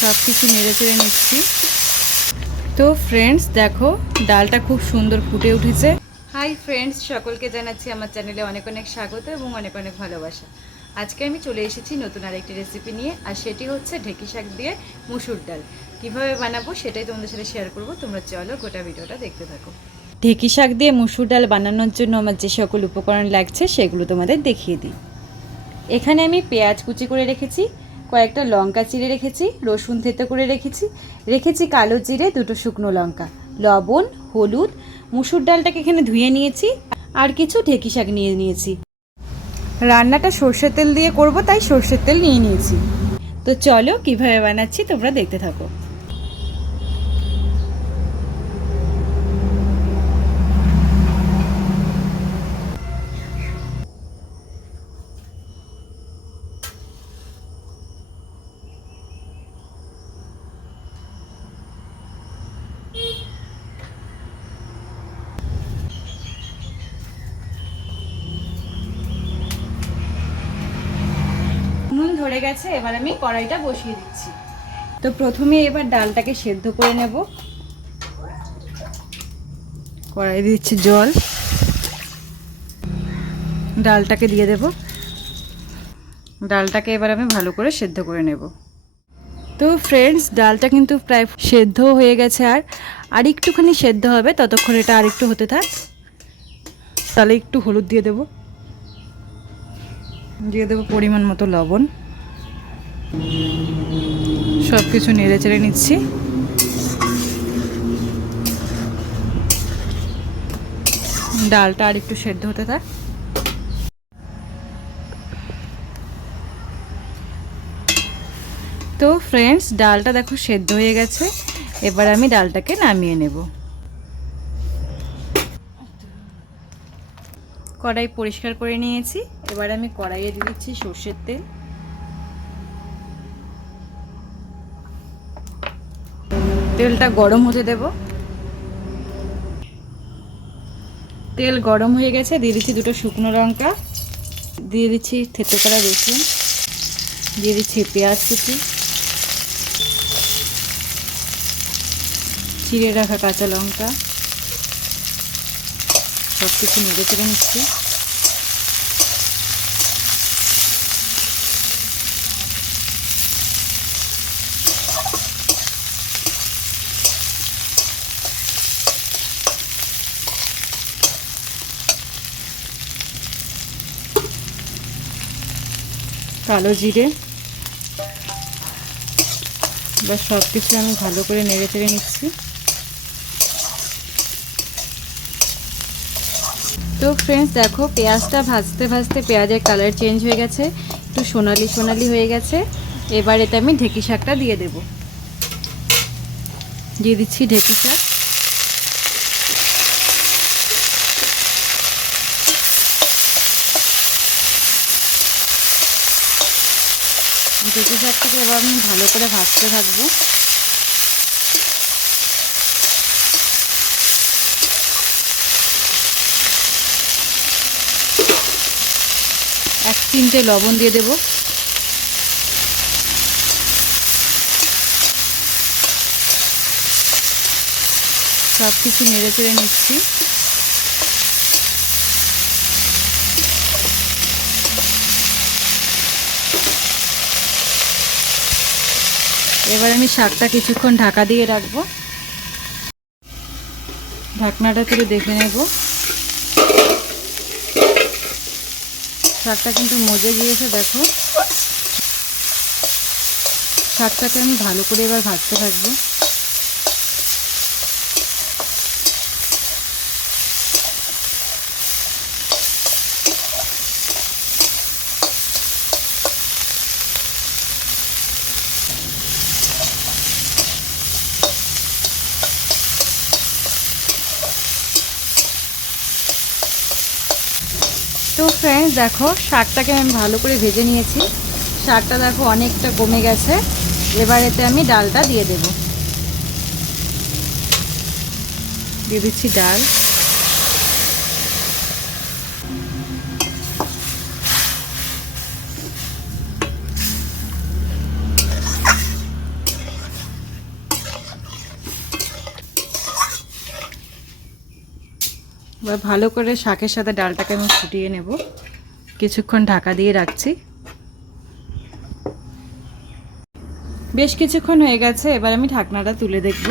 সব কিছু নেড়ে চেড়ে নিচ্ছি। তো ফ্রেন্ডস দেখো, ডালটা খুব সুন্দর ফুটে উঠেছে। হাই ফ্রেন্ডস সকলকে জানাচ্ছি আমার চ্যানেলে অনেক অনেক স্বাগত এবং অনেক অনেক ভালোবাসা। আজকে আমি চলে এসেছি নতুন আরেকটি রেসিপি নিয়ে, আর সেটি হচ্ছে ঢেকি শাক দিয়ে মুসুর ডাল। কীভাবে বানাবো সেটাই তোমাদের সাথে শেয়ার করব, তোমরা চলো গোটা ভিডিওটা দেখতে থাকো। ঢেকি শাক দিয়ে মুসুর ডাল বানানোর জন্য আমার যে সকল উপকরণ লাগছে, সেগুলো তোমাদের দেখিয়ে দিই। এখানে আমি পেঁয়াজ কুচি করে রেখেছি কয়েকটা লঙ্কা চিড়ে রেখেছি, রসুন থেতে করে রেখেছি। রেখেছি কালো জিরে, দুটো শুকনো লঙ্কা। লবণ, হলুদ, মুসুর ডালটাকে এখানে ধুয়ে নিয়েছি, আর কিছু ঢেকি শাক নিয়ে নিয়েছি। রান্নাটা সর্ষের তেল দিয়ে করব, তাই সর্ষের তেল নিয়ে নিয়েছি। তো চলো, কীভাবে বানাচ্ছি তোমরা দেখতে থাকো। ধরে গেছে, এবার আমি কড়াইটা বসিয়ে দিচ্ছি। তো প্রথমে এবার ডালটাকে সেদ্ধ করে নেব। কড়াই দিচ্ছি জল। ডালটাকে দিয়ে দেব। ডালটাকে এবার আমি ভালো করে সেদ্ধ করে নেব। তো ফ্রেন্ডস ডালটা কিন্তু প্রায় সেদ্ধ হয়ে গেছে আর আর একটুখানি সেদ্ধ হবে, ততক্ষণ এটা আর একটু হতে থাক। তাহলে একটু হলুদ দিয়ে দেবো। দিয়ে দেবো পরিমাণ মতো লবণ। সব কিছু নেড়ে চেড়ে নিচ্ছি। ডালটা আর একটু সেদ্ধ হতে থাক। তো ফ্রেন্ডস ডালটা দেখো সেদ্ধ হয়ে গেছে। এবার আমি ডালটাকে নামিয়ে নেব। কড়াই পরিষ্কার করে নিয়েছি। এবার আমি কড়াইয়ে দিচ্ছি সর্ষের তেল। তেলটা গরম হতে দেব। তেল গরম হয়ে গেছে, দিয়ে দিচ্ছি দুটো শুকনো লঙ্কা, দিয়ে দিচ্ছি থেতো করা রসুন, দিয়ে দিচ্ছি পেঁয়াজ কুচি, চিড়ে রাখা কাঁচা লঙ্কা সব কিছু নেড়ে চেড়ে নিচ্ছি। কালো জিরে। বা সব কিছু আমি ভালো করে নেড়ে চেড়ে নিচ্ছি। তো ফ্রেন্ডস দেখো পেঁয়াজটা ভাজতে ভাজতে পেঁয়াজের কালার চেঞ্জ হয়ে গেছে, একটু সোনালি সোনালি হয়ে গেছে। এবার এতে আমি ঢেঁকি শাকটা দিয়ে দেব। দিয়ে দিচ্ছি ঢেঁকি শাক। ঢেকি শাকটাকে এবার আমি ভালো করে ভাজতে থাকব। এক চিমটে লবণ দিয়ে দেব। সব কিছু নেড়ে চেড়ে নিচ্ছি। এবার আমি শাকটা কিছুক্ষণ ঢাকা দিয়ে রাখব। ঢাকনাটা তুলে দেখে নেব। শাকটা কিন্তু মজে গিয়েছে, দেখো। শাকটাকে আমি ভালো করে এবার ভাজতে থাকব। তো ফ্রেন্ডস দেখো, শাকটাকে আমি ভালো করে ভেজে নিয়েছি। শাকটা দেখো অনেকটা কমে গেছে। এবার এতে আমি ডালটা দিয়ে দেব। দিয়ে দিচ্ছি ডাল। এবার ভালো করে শাকের সাথে ডালটাকে আমি ফুটিয়ে নেব। কিছুক্ষণ ঢাকা দিয়ে রাখছি। বেশ কিছুক্ষণ হয়ে গেছে, এবার আমি ঢাকনাটা তুলে দেখব।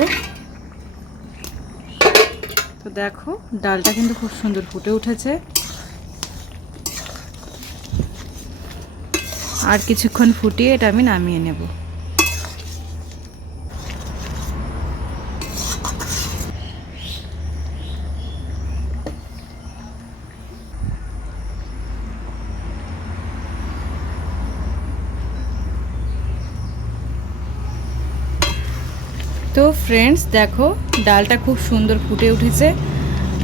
তো দেখো, ডালটা কিন্তু খুব সুন্দর ফুটে উঠেছে। আর কিছুক্ষণ ফুটিয়ে এটা আমি নামিয়ে নেব। তো ফ্রেন্ডস দেখো, ডালটা খুব সুন্দর ফুটে উঠেছে।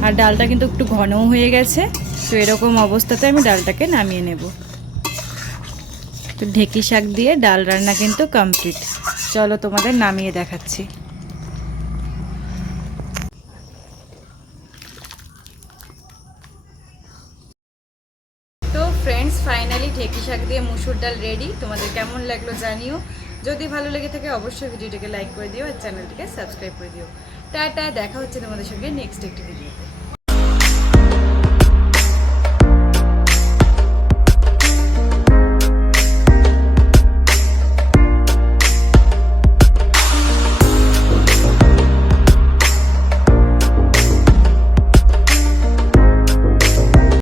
আর ডালটা কিন্তু একটু ঘনও হয়ে গেছে, তো এরকম অবস্থাতে আমি ডালটাকে নামিয়ে নেব। তো ঢেকি শাক দিয়ে ডাল রান্না কিন্তু কমপ্লিট চলো তোমাদের নামিয়ে দেখাচ্ছি। তো ফ্রেন্ডস ফাইনালি ঢেকি শাক দিয়ে মুসুর ডাল রেডি তোমাদের কেমন লাগল জানিও। যদি ভালো লেগে থাকে অবশ্যই ভিডিওটাকে লাইক করে দিও আর চ্যানেলটিকে সাবস্ক্রাইব করে দিও। টাটা, দেখা হচ্ছে তোমাদের সঙ্গে নেক্সট একটি ভিডিওতে